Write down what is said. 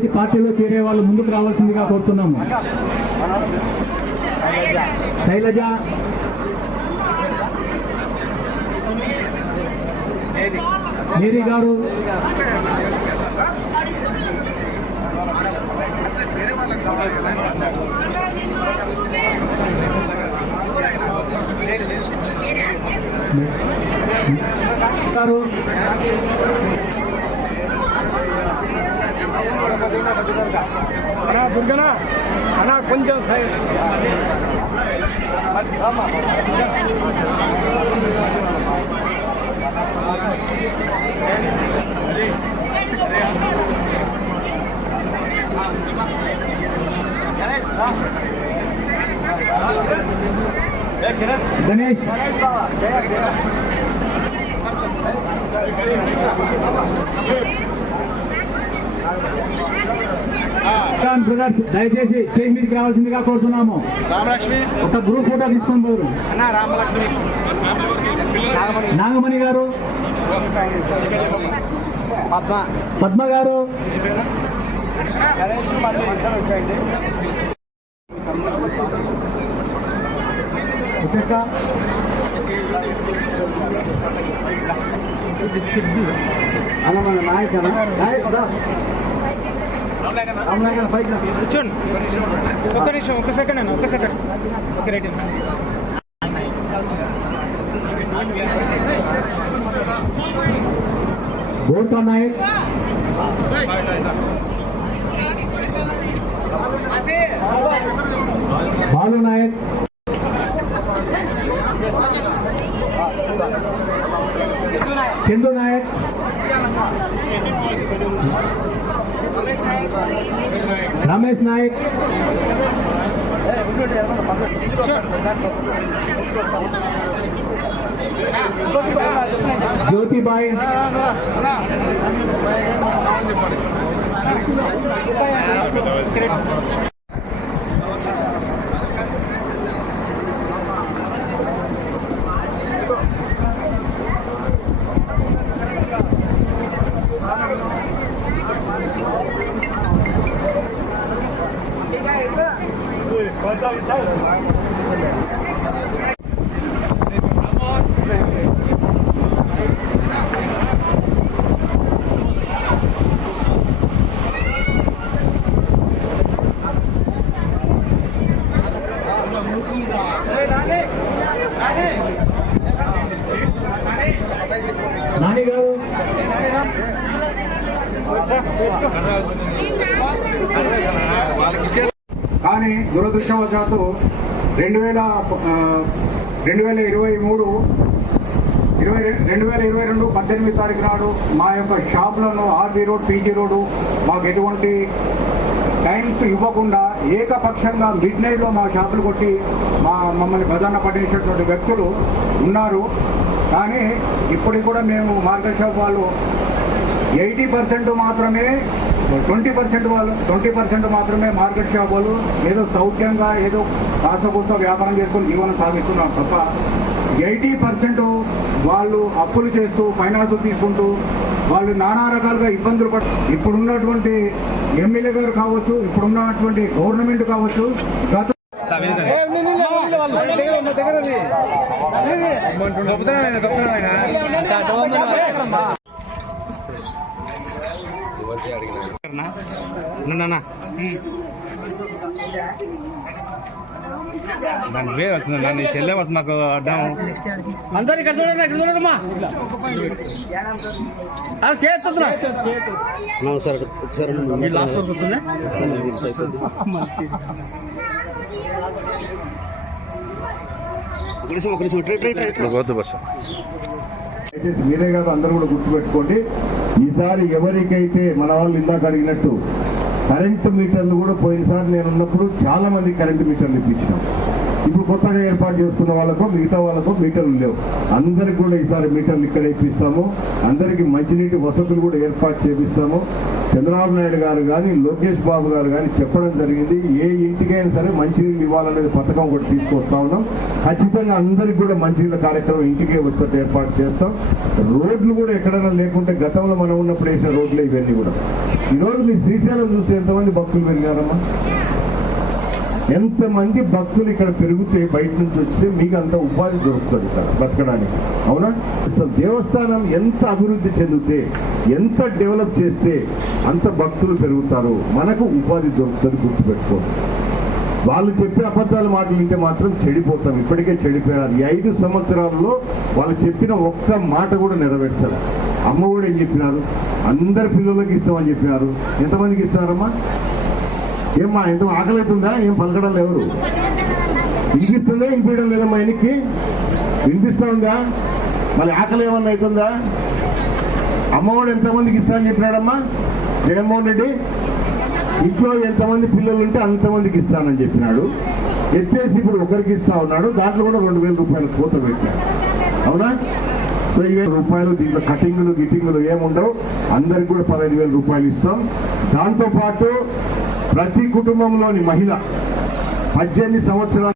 దయచేసి పార్టీలో చేరే వాళ్ళు ముందుకు రావాల్సిందిగా కోరుతున్నాము. శైలజ, మేరీ గారు, అన్నా దుర్గనా అన్నా కొంచెం సైడ్ గణేష్, బ్రదర్స్ దయచేసి స్టేజ్ మీదకి రావాల్సిందిగా కోరుతున్నాము. రామలక్ష్మి ఒక గ్రూప్ ఫోటో తీసుకొని పోరు. అన్నా రామలక్ష్మి నాగమణి గారు, పద్మ గారు, అన్న మన నాయక కూర్చోండి ఒక్క నిమిషం, ఒక్క సెకండ్ అన్న, ఒక్క second. Okay right. Golta Nayak, Balu Nayak, Chandu Nayak, Ramesh Nayak, Jyotibai, Nani గారు, కానీ దురదృష్టవశాత్తు 2022 18 తారీఖు నాడు మా యొక్క షాపులను ఆర్బీ రోడ్, పీజీ రోడ్డు మాకు ఎటువంటి టైమ్స్ ఇవ్వకుండా ఏకపక్షంగా మిడ్ నైట్లో మా షాపులు కొట్టి మమ్మల్ని ప్రధాన పట్టించినటువంటి వ్యక్తులు ఉన్నారు. కానీ ఇప్పటికి కూడా మేము మార్కెట్ షాప్ వాళ్ళు 80% మాత్రమే, 20% మాత్రమే మార్కెట్ షాప్ వాళ్ళు ఏదో సౌఖ్యంగా ఏదో కాస్త వ్యాపారం చేసుకొని జీవనం సాగిస్తున్నాం తప్ప 80% వాళ్ళు అప్పులు చేస్తూ ఫైనాన్స్ తీసుకుంటూ వాళ్ళు నానా రకాలుగా ఇబ్బందులు ఇప్పుడున్నటువంటి ఎమ్మెల్యే గారు కావచ్చు, ఇప్పుడున్నటువంటి గవర్నమెంట్ కావచ్చు, గత నన్ను వేరే వస్తుంది, నన్ను చెల్లె వస్తుంది నాకు అడ్డం. అందరు ఇక్కడ చూడండి, ఇక్కడ చూడమ్మా చేస్తున్నా లాస్ట్ వరకు వస్తుంది. మీరే కాదు అందరూ కూడా గుర్తుపెట్టుకోండి. ఈసారి ఎవరికైతే మన వాళ్ళు ఇందాక అడిగినట్టు కరెంటు మీటర్లు కూడా పోయినసారి నేను ఉన్నప్పుడు చాలా మంది కరెంటు మీటర్లు ఇప్పించినాం. ఇప్పుడు కొత్తగా ఏర్పాటు చేసుకున్న వాళ్ళకు మిగతా వాళ్ళకు మీటర్లు లేవు. అందరికి కూడా ఈసారి మీటర్లు ఇక్కడ ఇప్పిస్తాము. అందరికి మంచినీటి వసతులు కూడా ఏర్పాటు చేపిస్తాము. చంద్రబాబు నాయుడు గారు కానీ లోకేష్ బాబు గారు కానీ చెప్పడం జరిగింది, ఏ ఇంటికైనా సరే మంచినీళ్ళు ఇవ్వాలనేది పథకం కూడా తీసుకొస్తా ఉన్నాం. ఖచ్చితంగా అందరికి కూడా మంచినీళ్ళ కార్యక్రమం ఇంటికే వచ్చేట్టు ఏర్పాటు చేస్తాం. రోడ్లు కూడా ఎక్కడైనా లేకుంటే గతంలో మనం ఉన్నప్పుడు వేసిన రోడ్లే ఇవన్నీ కూడా. ఈరోజు మీ శ్రీశైలం చూసి ఎంతమంది భక్తులు పెరిగారమ్మా? ఎంతమంది భక్తులు ఇక్కడ పెరిగితే బయట నుంచి వస్తే మీకు అంత ఉపాధి దొరుకుతుంది ఇక్కడ బతకడానికి. అవునా? అసలు దేవస్థానం ఎంత అభివృద్ధి చెందితే, ఎంత డెవలప్ చేస్తే అంత భక్తులు పెరుగుతారు, మనకు ఉపాధి దొరుకుతుంది. గుర్తుపెట్టుకోండి. వాళ్ళు చెప్పే అబద్ధాల మాటలు వింటే మాత్రం చెడిపోతాం. ఇప్పటికే చెడిపోయారు. ఈ 5 సంవత్సరాల్లో వాళ్ళు చెప్పిన ఒక్క మాట కూడా నెరవేర్చాలి. అమ్మ కూడా ఏం చెప్పినారు? అందరి పిల్లలకి ఇస్తామని చెప్పినారు. ఎంతమందికి ఇస్తారమ్మా? ఏమ్మా ఎంత ఆకలి అవుతుందా? ఏం పలకడం ఎవరు వినిపిస్తుందా? వినిపించడం లేదమ్మా. ఆయనకి వినిపిస్తా ఉందా? మళ్ళీ ఆకలి ఏమన్నా అవుతుందా? అమ్మఒడు ఎంతమందికి ఇస్తా అని చెప్పినాడమ్మా జగన్మోహన్ రెడ్డి? ఇంట్లో ఎంతమంది పిల్లలు ఉంటే అంతమందికి ఇస్తానని చెప్పినాడు. ఎత్తేసి ఇప్పుడు ఒకరికి ఇస్తా ఉన్నాడు. దాంట్లో కూడా 2,000 రూపాయలు కోత పెట్టాడు. అవునా? సో 2,000 రూపాయలు దీంట్లో కటింగులు గిటింగులు ఏముండవు. అందరికి కూడా 15,000 రూపాయలు ఇస్తాం. దాంతోపాటు ప్రతి కుటుంబంలోని మహిళ 18 సంవత్సరాలు